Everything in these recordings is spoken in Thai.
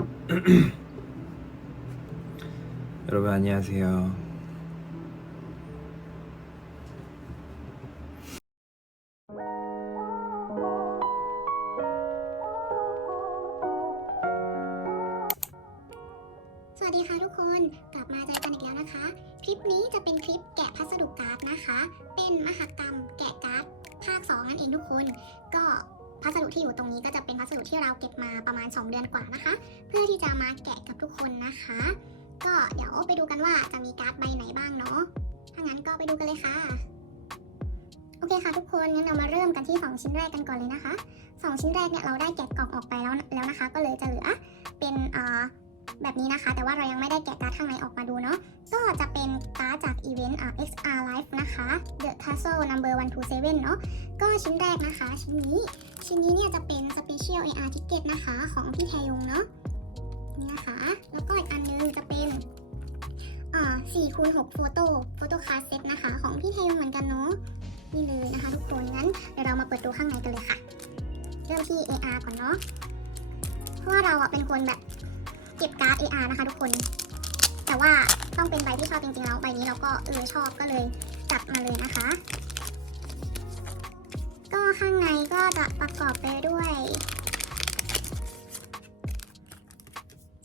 여러분 안녕하세요.. เลยจะเหลือเป็นอ่าแบบนี้นะคะ แต่ว่าเรายังไม่ได้แกะการ์ดข้างในออกมาดูเนาะก็จะเป็นการ์ดจากอีเวนต์อ่า XR Live นะคะ The Castle Number 127 เนาะก็ชิ้นแรกนะคะ ชิ้นนี้ ชิ้นนี้เนี่ยจะเป็น Special AR Ticket นะคะ ของพี่แทยงเนาะนี่นะคะ แล้วก็อีกอันนึงจะเป็นอ่า4คูณ6โฟโต้โฟโต้คาร์เซตนะคะ ของพี่แทยงเหมือนกันเนาะนี่เลยนะคะทุกคนงั้นเดี๋ยวเรามาเปิดดูข้างในกันเลยค่ะ เริ่มที่ AR ก่อนเนาะ เพราะว่าเราอะเป็นคนแบบเก็บการ์ด AR นะคะทุกคน แต่ว่าต้องเป็นใบที่ชอบจริงๆแล้วใบนี้เราก็เออชอบก็เลยจัดมาเลยนะคะ ก็ข้างในก็จะประกอบไปด้วย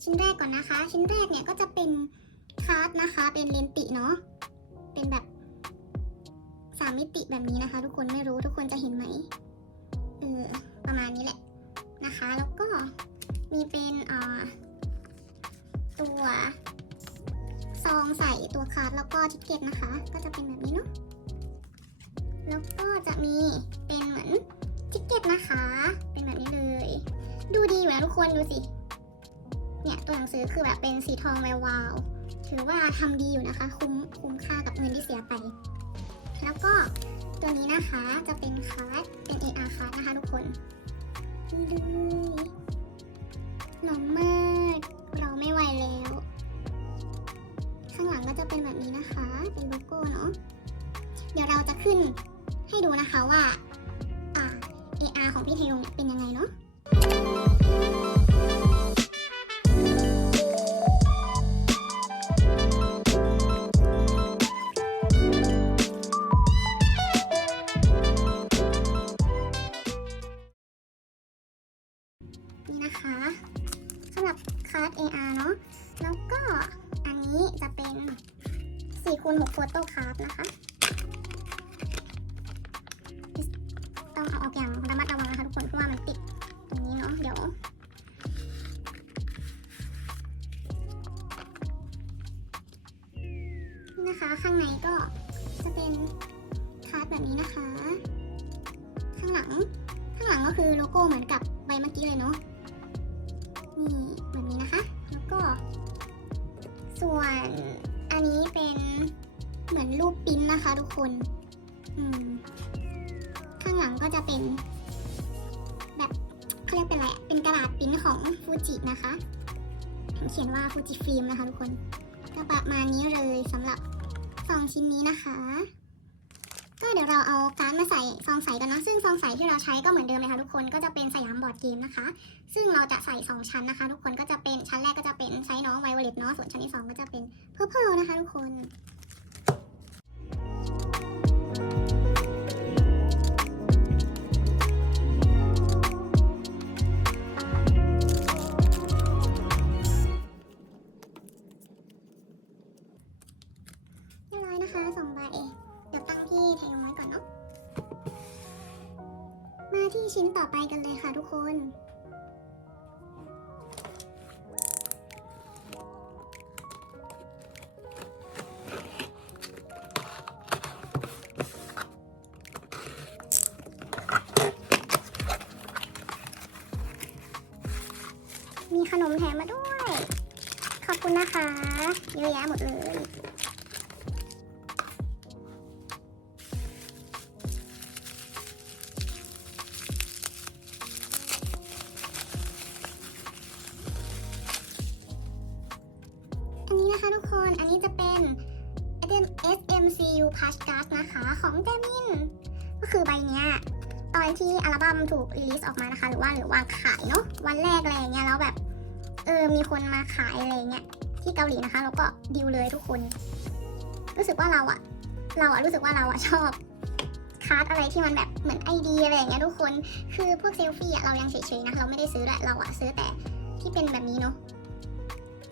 ชิ้นแรกก่อนนะคะ ชิ้นแรกเนี่ยก็จะเป็นคาร์ดนะคะ เป็นเลนติเนาะเป็นแบบสามมิติแบบนี้นะคะ ทุกคนไม่รู้ทุกคนจะเห็นไหมเออประมาณนี้แหละนะคะ แล้วก็ มีเป็นอ่าตัวซองใส่ตัวคาร์ดแล้วก็ทิกเก็ตนะคะ ก็จะเป็นแบบนี้เนาะแล้วก็จะมีเป็นเหมือนทิกเก็ตนะคะ เป็นแบบนี้เลย ดูดีอยู่นะทุกคนดูสิ เนี่ยตัวหนังสือคือแบบเป็นสีทองแวววาวถือว่าทำดีอยู่นะคะ คุ้มคุ้มค่ากับเงินที่เสียไป แล้วก็ตัวนี้นะคะจะเป็นคาร์ดเป็น AR คาร์ดนะคะทุกคนดูเลย น้องมาก เราไม่ไหวแล้ว ข้างหลังก็จะเป็นแบบนี้นะคะ เป็นโลโก้เนาะ เดี๋ยวเราจะขึ้นให้ดูนะคะว่าอ่า AR ของพี่เทยงเนี่ยเป็นยังไงเนาะ ข้างในก็จะเป็นคาร์ดแบบนี้นะคะ ข้างหลัง ข้างหลังก็คือโลโก้เหมือนกับใบเมื่อกี้เลยเนาะ นี่แบบนี้นะคะ แล้วก็ ส่วนอันนี้เป็นเหมือนรูปปิ้นนะคะทุกคน อืม ข้างหลังก็จะเป็น แบบเขาเรียกเป็นอะไร เป็นกระดาษปิ้นของฟูจินะคะ เขียนว่าฟูจิฟิล์มนะคะทุกคน ก็ประมาณนี้เลยสำหรับ องชิ้นนี้นะคะ ก็เดี๋ยวเราเอาการ์ดมาใส่ซองใสกันนะซึ่งซองใสที่เราใช้ก็เหมือนเดิมเลยค่ะทุกคนก็จะเป็นสยามบอร์ดเกมนะคะ ซึ่งเราจะใส่ 2 ชั้นนะคะ ทุกคนก็จะเป็นชั้นแรกก็จะเป็นไซส์น้องไวโอเลตเนาะส่วนชั้นที่ 2 ก็จะเป็นเพอร์เพลนะคะทุกคน ชิ้นต่อไปกันเลยค่ะทุกคน มีขนมแถมมาด้วย ขอบคุณนะคะ เยอะแยะหมดเลย รีลิสออกมานะคะ หรือว่าหรือวางขายเนาะวันแรกอะไรงเงี้ยแล้วแบบเออมีคนมาขายอะไรเงี้ยที่เกาหลีนะคะเราก็ดิวเลยทุกคน รู้สึกว่าเราอะเราอะรู้สึกว่าเราอะชอบคาร์ดอะไรที่มันแบบเหมือนไอเดียอะไรอย่างเงี้ยทุกคน คือพวกเซลฟี่อะเรายังเฉยๆนะเราไม่ได้ซื้อแหละเราอะซื้อแต่ที่เป็นแบบนี้เนาะ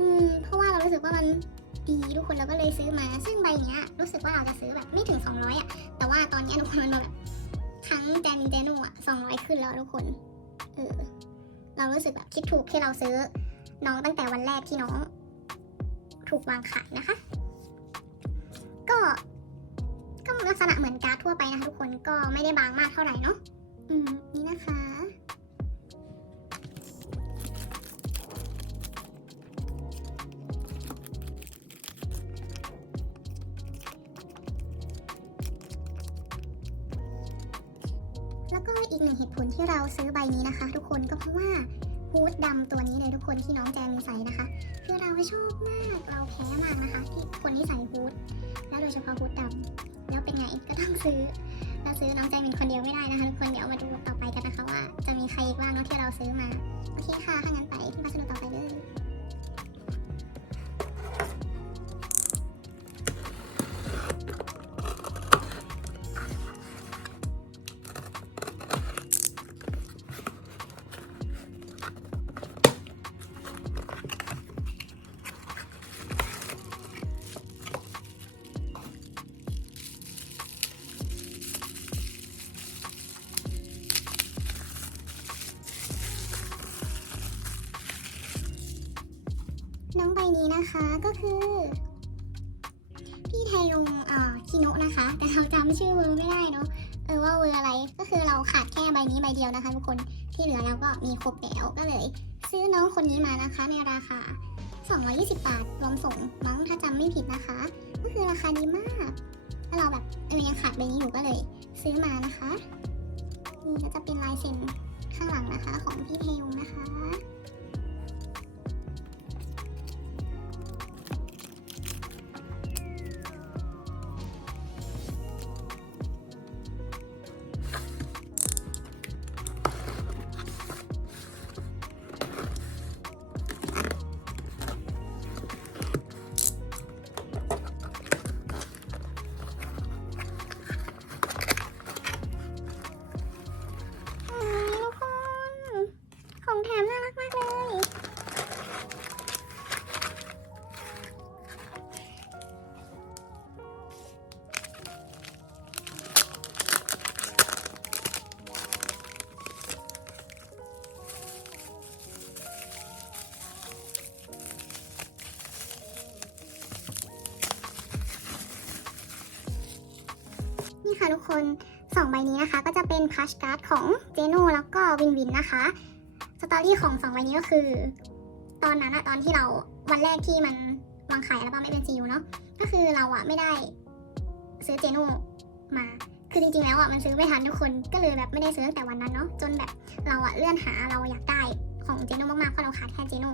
อืมเพราะว่าเรารู้สึกว่ามันดีทุกคนเราก็เลยซื้อมา ซึ่งใบเนี้ยรู้สึกว่าเราจะซื้อแบบไม่ถึง 200อะแต่ว่าตอนนี้ทุกคนมันแบบ ทั้งแจมินเจนูอะ200ขึ้นแล้วทุกคน เออ เรารู้สึกแบบคิดถูกที่เราซื้อ น้องตั้งแต่วันแรกที่น้อง ถูกวางขายนะคะ ก็ ก็ลักษณะเหมือนการ์ดทั่วไปนะคะทุกคนก็ไม่ได้บางมากเท่าไหร่เนาะ อืม นี่นะคะ แล้วก็อีกหนึ่งเหตุผลที่เราซื้อใบนี้นะคะ ทุกคนก็เพราะว่าฮูดดำตัวนี้เลยทุกคนที่น้องแจมมีใส่นะคะ คือเราชอบมากเราแพ้มากนะคะ ที่คนที่ใส่ฮูดแล้วโดยเฉพาะฮูดดำแล้วเป็นไงก็ต้องซื้อเราซื้อน้องแจมินคนเดียวไม่ได้นะคะทุกคนเดี๋ยวมาดูต่อไปกันนะคะว่าจะมีใครอีกบ้างเนาะที่เราซื้อมาโอเคค่ะถ้างั้นไปที่พัสดุต่อไปเลย นี้นะคะก็คือพี่ไทยงอ่าคิโนะนะคะ แต่เราจำชื่อเวอร์ไม่ได้เนาะเออว่าเวอร์อะไรก็คือเราขาดแค่ใบนี้ใบเดียวนะคะทุกคนที่เหลือเราก็มีครบแล้วก็เลย ซื้อน้องคนนี้มานะคะ ในราคา 220 บาทรวมส่งมั้งถ้าจำไม่ผิดนะคะ ก็คือราคาดีมากถ้าเราแบบเออยังขาดใบนี้อยู่ก็เลย ซื้อมานะคะนี่ก็จะเป็นลายเซ็นข้างหลังนะคะ ของพี่เทยงนะคะ นี่ค่ะทุกคนสองใบนี้นะคะ ก็จะเป็นพัชการ์ดของเจโน่แล้วก็วินวินนะคะสตอรี่ของสองใบนี้ก็คือ ตอนนั้นอะตอนที่เราวันแรกที่มันวางขายอัลบั้มไม่เป็นซีลเนาะก็คือเราอะไม่ได้ซื้อเจโน่มาคือจริงๆแล้วอะมันซื้อไม่ทันทุกคนก็เลยแบบไม่ได้ซื้อตั้งแต่วันนั้นเนาะจนแบบเราอะเลื่อนหาเราอยากได้ของเจโน่มากๆเพราะเราขาดแค่เจโน่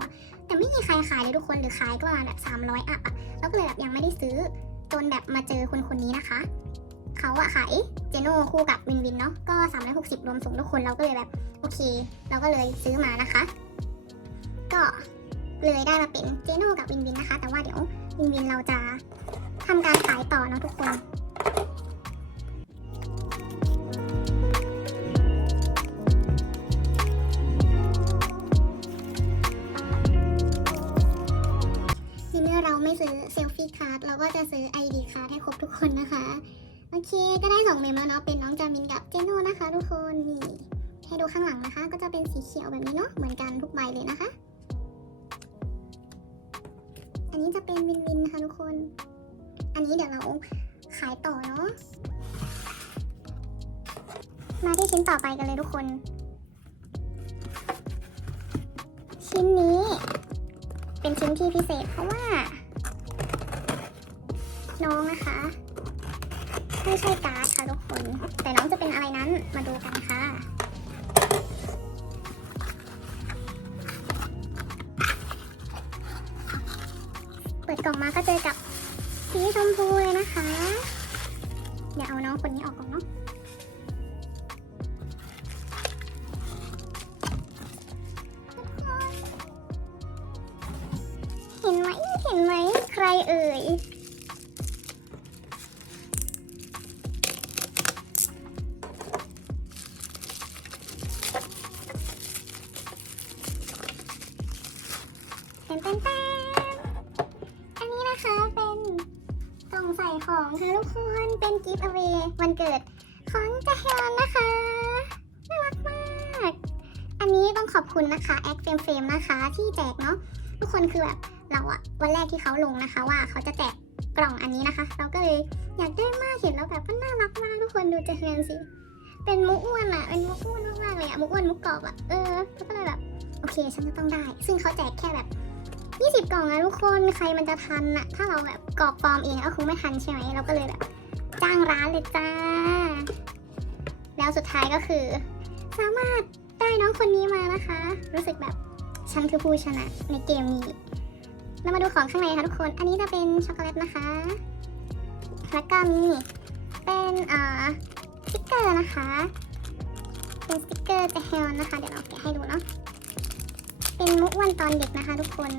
แต่ไม่มีใครขายเลยทุกคนหรือขายก็ประมาณแบบ300อัพอะแล้วก็เลยแบบยังไม่ได้ซื้อ จนแบบมาเจอคนคนนี้นะคะ เขาอะขายเจโน่คู่กับวินวินเนาะก็ 360 รวมส่งทุกคนเราก็เลยแบบโอเค เราก็เลยซื้อมานะคะ ก็เลยได้มาเป็นเจโน่กับวินวินนะคะ แต่ว่าเดี๋ยววินวินเราจะทำการขายต่อเนาะทุกคนในเมื่อเราไม่ซื้อเซลฟี่การ์ดเราก็จะซื้อ ID การ์ดให้ครบทุกคนนะคะ โอเค ก็ได้สองเมมแล้วเนาะ เป็นน้องจามินกับเจโน่นะคะ ทุกคน นี่ ให้ดูข้างหลังนะคะ ก็จะเป็นสีเขียวแบบนี้เนาะ เหมือนกันทุกใบเลยนะคะ อันนี้จะเป็นวินวินนะคะทุกคน อันนี้เดี๋ยวเราขายต่อเนาะ มาที่ชิ้นต่อไปกันเลยทุกคน ชิ้นนี้ เป็นชิ้นที่พิเศษเพราะว่า น้องนะคะ ไม่ใช่การ์ดค่ะทุกคน แต่น้องจะเป็นอะไรนั้นมาดูกันค่ะ เปิดกล่องมาก็เจอกับสีชมพูเลยนะคะ เดี๋ยวเอาน้องคนนี้ออกก่อนเนาะ ของค่ะทุกคนเป็นกิฟต์อเววันเกิดของจฮยอนนะคะ น่ารักมาก อันนี้ต้องขอบคุณนะคะแอคเฟรมเฟรมนะคะ ที่แจกเนาะทุกคนคือแบบเราอะวันแรกที่เขาลงนะคะ ว่าเขาจะแจกกล่องอันนี้นะคะ เราก็เลยอยากได้มากเห็นแล้วแบบก็น่ารักมากทุกคนดูจะเฮียนสิเป็นมุกอ้วนอะเป็นมุกอ้วนมากๆเลยอะมุกอ้วนมุกกรอบอะเออก็เลยแบบโอเคฉันจะต้องได้ ซึ่งเขาแจกแค่แบบ 20 กล่องนะทุกคนใครมันจะทันอะถ้าเราแบบกรอกปลอมเองก็คงไม่ทันใช่ไหมเราก็เลยแบบ จ้างร้านเลยจ้า แล้วสุดท้ายก็คือ สามารถได้น้องคนนี้มานะคะ รู้สึกแบบฉันคือผู้ชนะในเกมนี้เรามาดูของข้างในค่ะทุกคน อันนี้จะเป็นช็อกโกแลตนะคะ แล้วก็มีเป็นอ่อสติ๊กเกอร์นะคะ เป็นสติ๊กเกอร์จะเฮลนะคะ เดี๋ยวเราแกะให้ดูเนาะ เป็นมุกวันตอนเด็กนะคะทุกคน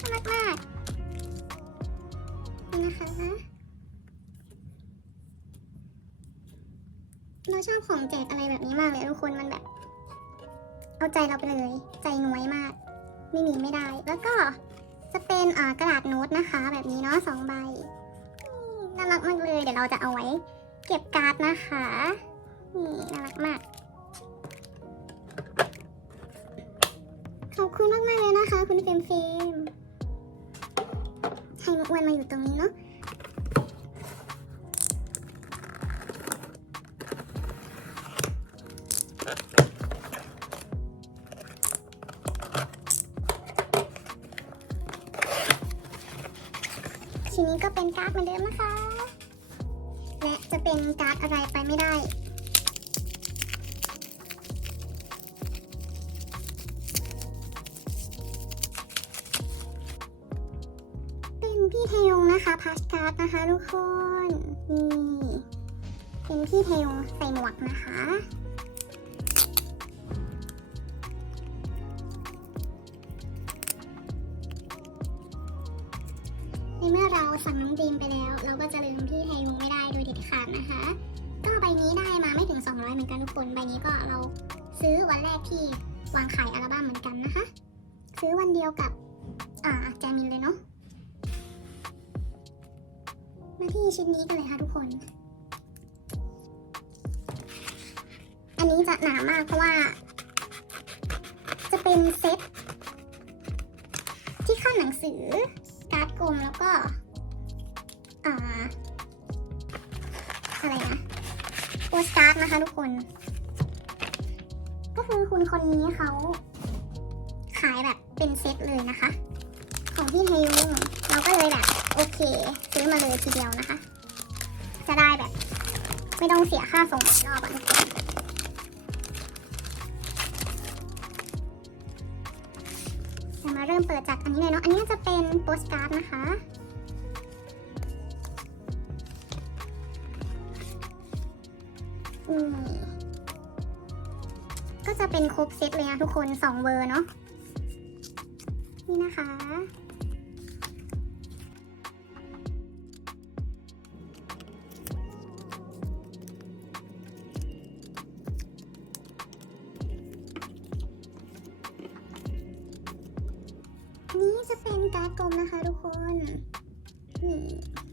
น่ารักมากนี่นะคะเราชอบของแจกอะไรแบบนี้มากเลยทุกคนมันแบบ เอาใจเราไปเลย ใจน้อยมาก ไม่มีไม่ได้ แล้วก็จะเป็นกระดาษโน้ตนะคะ แบบนี้เนาะสองใบน่ารักมากเลย เดี๋ยวเราจะเอาไว้ เก็บการ์ดนะคะนี่น่ารักมาก ขอบคุณมากมากๆเลยนะคะ คุณเฟรมเฟรมให้มุกอ้วนมาอยู่ตรงนี้เนาะ คะทุกคนนี่เป็นพี่เทยงใส่หมวกนะคะในเมื่อเราสั่งน้ำดีมไปแล้ว เราก็จะลืมพี่เทยงไม่ได้โดยเด็ดขาดนะคะ ก็ใบนี้ได้มาไม่ถึง 200 เหมือนกันทุกคนใบนี้ก็เราซื้อวันแรกที่วางขายอัลบั้มเหมือนกันนะคะ ซื้อวันเดียวกับอ่าแจมินเลยเนาะ มาที่ชิ้นนี้กันเลยค่ะทุกคน อันนี้จะหนามากเพราะว่า จะเป็นเซตที่ข้าหนังสือ การ์ดกลมแล้วก็อ่าอะไรนะโปสการ์ดนะคะทุกคน ก็คือคุณคนนี้เขาขายแบบเป็นเซตเลยนะคะ ของพี่เฮยุงเราก็เลยแบบ โอ เคซื้อมาเลยทีเดียวนะคะ จะได้แบบ ไม่ต้องเสียค่าส่งอีกรอบอะทุกคนจะมาเริ่มเปิดจากอันนี้เลยเนาะ อันนี้จะเป็นโปสการ์ดนะคะก็จะเป็นครบเซตเลยนะทุกคนสองเวอร์เนาะนี่นะคะ การ์ดกลมนะคะทุกคนนี่นี่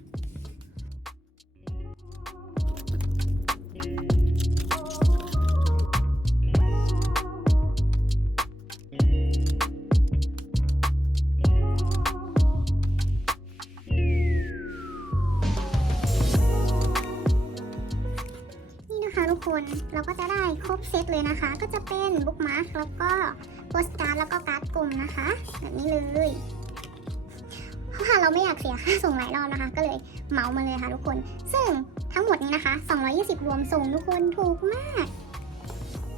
ส่งหลายรอบนะคะ ก็เลยเหมามาเลยค่ะทุกคน ซึ่งทั้งหมดนี้นะคะ 220 รวมส่งทุกคนถูกมาก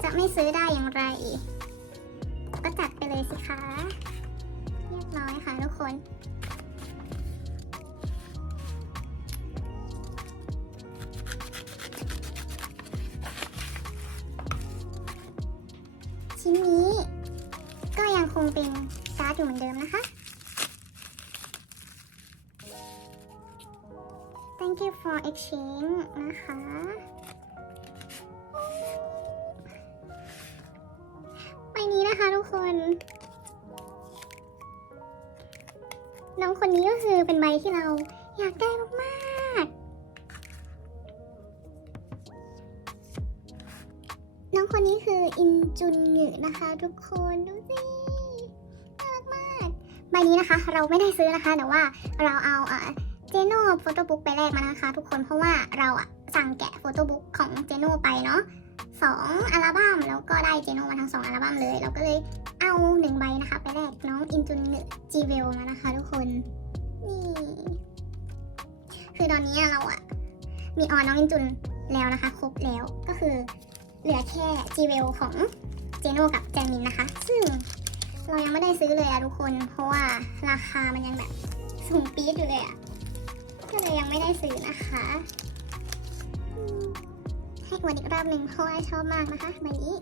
จะไม่ซื้อได้อย่างไร ก็จัดไปเลยสิคะเรียบร้อยค่ะทุกคนชิ้นนี้ก็ยังคงเป็นการ์ดอยู่เหมือนเดิมนะคะ for exchange นะคะ ใบนี้นะคะทุกคน น้องคนนี้ก็คือเป็นใบที่เราอยากได้มากๆ น้องคนนี้คืออินจุนหงึนะคะทุกคนดูสิน่ารักมาก ใบนี้นะคะเราไม่ได้ซื้อนะคะแต่ว่าเราเอาเอ่อ เจโน่โฟโต้บุ๊กไปแลกมานะคะ ทุกคนเพราะว่าเราอะสั่งแกะโฟโต้บุ๊กของเจโน่ไปเนาะสองอัลบั้มแล้วก็ได้เจโน่มาทั้งสองอัลบั้มเลย เราก็เลยเอาหนึ่งใบนะคะ ไปแลกน้องอินจุนหงึจีเวลมานะคะ ทุกคนนี่คือตอนนี้เราอะมีออนน้องอินจุนแล้วนะคะ ครบแล้วก็คือเหลือแค่จีเวลของเจโน่กับแจมินนะคะ ซึ่งเรายังไม่ได้ซื้อเลยอะทุกคน เพราะว่าราคามันยังแบบสูงปี๊ดอยู่เลยอะ ก็เลยยังไม่ได้ซื้อนะคะ ให้กวนอีกรอบหนึ่งเพราะว่าชอบมากนะคะใบนี้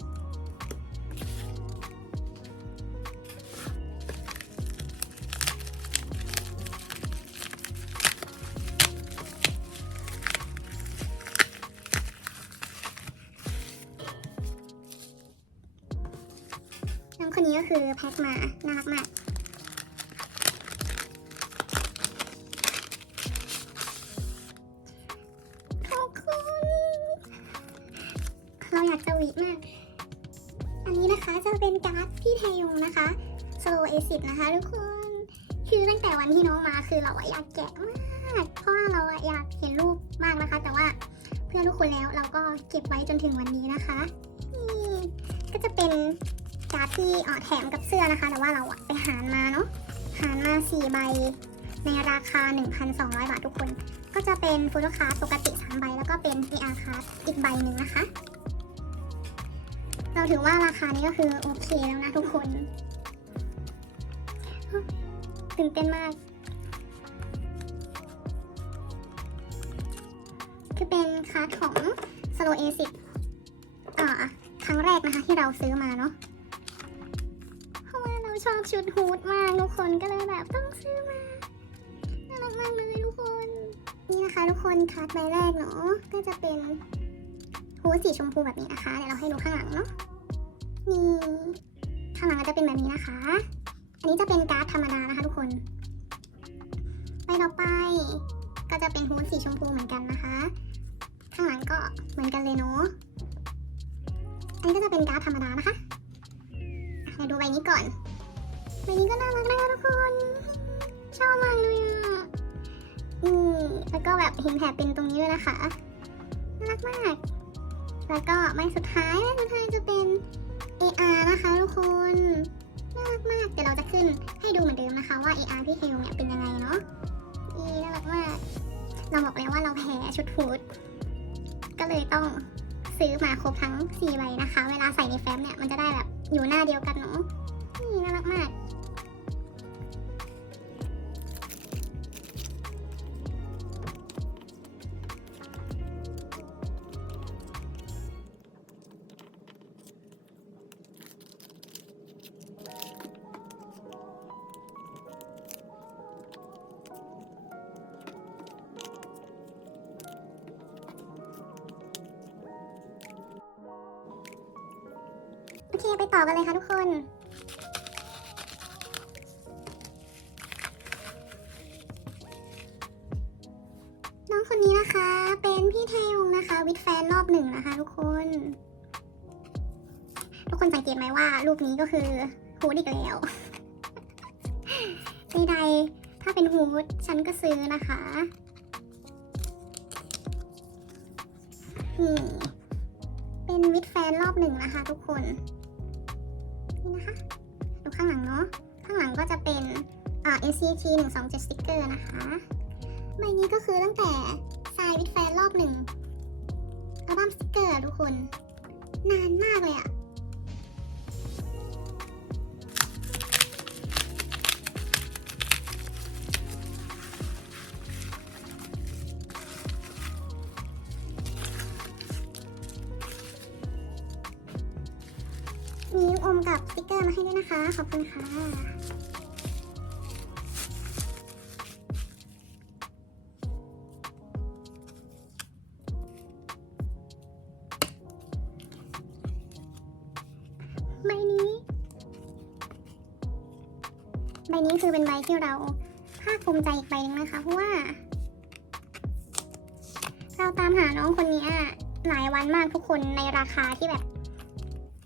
น้องคนนี้ก็คือแพ็คมา น่ารักมาก บไว้จนถึงวันนี้นะคะนี่ก็จะเป็นการ์ดที่อ่อแถมกับเสื้อนะคะ แต่ว่าเราอะไปหารมาเนาะหารมา4ใบในราคา 1,200 บาททุกคน ก็จะเป็นฟูโตคาร์ดปกติ 3 ใบ แล้วก็เป็น AR คาร์ดอีกใบหนึ่งนะคะ เราถือว่าราคานี้ก็คือโอเคแล้วนะทุกคน ตื่นเต้นมาก คือเป็นคาร์ดของ Slow A10 อ่าครั้งแรกนะคะที่เราซื้อมาเนาะเพราะว่าเราชอบชุดฮูดมากทุกคนก็เลยแบบต้องซื้อมาน่ารักมากเลยทุกคน นี่นะคะทุกคนคัดใบแรกเนาะก็จะเป็นฮูดสีชมพูแบบนี้นะคะเดี๋ยวเราให้ดูข้างหลังเนาะนี่ข้างหลังก็จะเป็นแบบนี้นะคะ อันนี้จะเป็นการ์ดธรรมดานะคะทุกคนใบต่อไปก็จะเป็นฮูดสีชมพูเหมือนกันนะคะ ข้างหลังก็เหมือนกันเลยเนาะ อันนี้ก็จะเป็นการ์ดธรรมดานะคะเดี๋ยวดูใบนี้ก่อน ใบนี้ก็น่ารักนะคะทุกคน ชอบมากเลยอะนี่แล้วก็แบบเห็นแผลเป็นตรงนี้ด้วยนะคะน่ารักมาก แล้วก็ใบสุดท้ายใบสุดท้ายจะเป็น AR นะคะทุกคนน่ารักมาก เดี๋ยวเราจะขึ้นให้ดูเหมือนเดิมนะคะว่า AR พี่เทลเนี่ยเป็นยังไงเนาะนี่น่ารักมาก เราบอกแล้วว่าเราแพ้ชุดฟูด เลยต้องซื้อมาครบทั้ง 4 ใบนะคะ เวลาใส่ในแฟ้มเนี่ย มันจะได้แบบอยู่หน้าเดียวกันเนาะนี่น่ารักมาก นะคะ เป็นพี่เทยงนะคะ วิดแฟนรอบหนึ่งนะคะ ทุกคน ทุกคนสังเกตไหมว่า รูปนี้ก็คือฮูดอีกแล้วใดๆถ้าเป็นฮูดฉันก็ซื้อนะคะนี่เป็นวิดแฟนรอบหนึ่งนะคะ ทุกคนนี่นะคะดูข้างหลังเนาะข้างหลังก็จะเป็นอ่า NCT 127สติกเกอร์นะคะใบนี้ก็คือตั้งแต่ายวิดแฟนรอบหนึ่งอัลบั้มสติกเกอร์ทุกคน นานมากเลยอะมีลูกอมกับสติกเกอร์มาให้ด้วยนะคะ ขอบคุณค่ะ ที่เราภาคภูมิใจอีกใบหนึ่งนะคะ เพราะว่า เราตามหาน้องคนนี้หลายวันมากทุกคนในราคาที่แบบ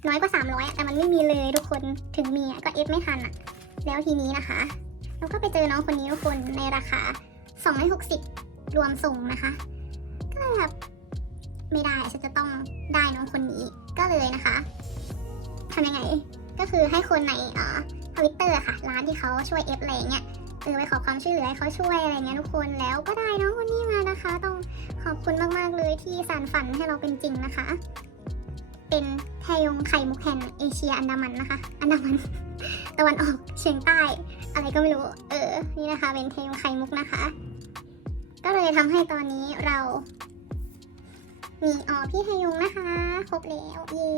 น้อยกว่า300อะแต่มันไม่มีเลยทุกคนถึงมีก็เอฟไม่ทันอะแล้วทีนี้นะคะ เราก็ไปเจอน้องคนนี้ทุกคนในราคา260รวมส่งนะคะก็เลยแบบไม่ได้ฉันจะต้องได้น้องคนนี้ก็เลยนะคะทำยังไงก็คือให้คนในอ่อ ทวิตเตอร์ค่ะ ร้านที่เขาช่วยเอฟอะไรอย่างเงี้ยเออไปขอความช่วยเหลือให้เขาช่วยอะไรเงี้ยทุกคนแล้วก็ได้น้องคนนี้มานะคะ ต้องขอบคุณมากๆเลยที่สานฝันให้เราเป็นจริงนะคะ เป็นแทยงไข่มุกแห่งเอเชียอันดามันนะคะ อันดามันตะวันออกเฉียงใต้ อะไรก็ไม่รู้ เออ นี่นะคะ เป็นเทยงไข่มุกนะคะ ก็เลยทำให้ตอนนี้เรามีอ๋อพี่เทยงนะคะ ครบแล้วเย่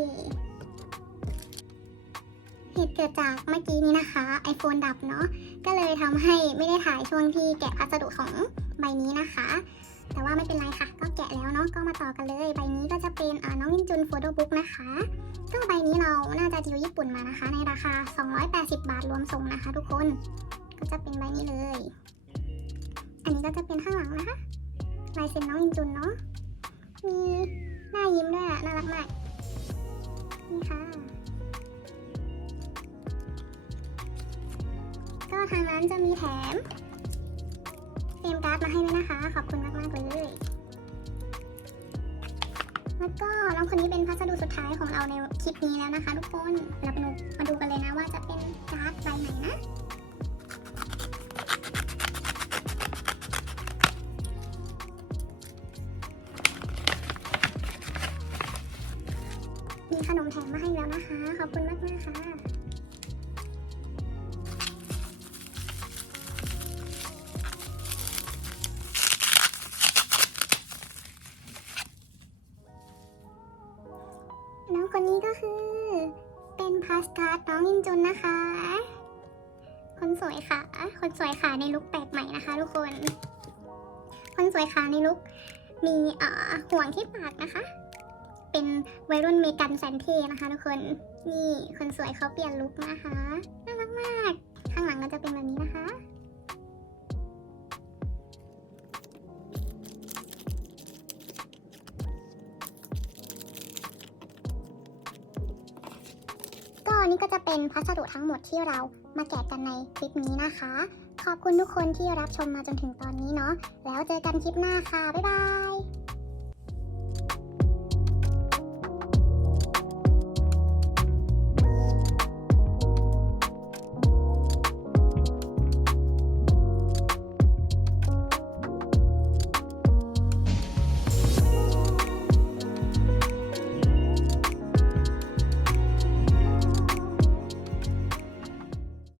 เหตุเกิดจากเมื่อกี้นี้นะคะ iPhone ดับเนาะก็เลยทำให้ไม่ได้ถ่ายช่วงที่แกะพัสดุของใบนี้นะคะ แต่ว่าไม่เป็นไรค่ะ ก็แกะแล้วเนาะก็มาต่อกันเลย ใบนี้ก็จะเป็นน้องยินจุนโฟโต้บุ๊กนะคะก็ใบนี้เราน่าจะจิวญี่ปุ่นมานะคะ ในราคา 280 บาทรวมส่งนะคะ ทุกคนก็จะเป็นใบนี้เลย อันนี้ก็จะเป็นข้างหลังนะคะลายเซ็นน้องยินจุนเนาะมีหน้ายิ้มด้วยน่ารักมากนี่ค่ะ ก็ทางร้านจะมีแถมเฟรมการ์ดมาให้ด้วยนะคะ ขอบคุณมากๆเลย แล้วก็น้องคนนี้เป็นพัสดุสุดท้ายของเราในคลิปนี้แล้วนะคะ ทุกคนเราไปดูมาดูกันเลยนะว่าจะเป็นการ์ดใบไหนนะ ห่วงที่ปากนะคะ เป็นวัยรุ่นเมกันแซนเทนะคะ ทุกคน นี่คนสวยเขาเปลี่ยนลุคนะคะ น่ารักมาก ข้างหลังก็จะเป็นแบบนี้นะคะก็นี่ก็จะเป็นพัสดุทั้งหมดที่เรามาแกะกันในคลิปนี้นะคะ ขอบคุณทุกคนที่รับชมมาจนถึงตอนนี้เนาะ แล้วเจอกันคลิปหน้าค่ะ บ๊ายบาย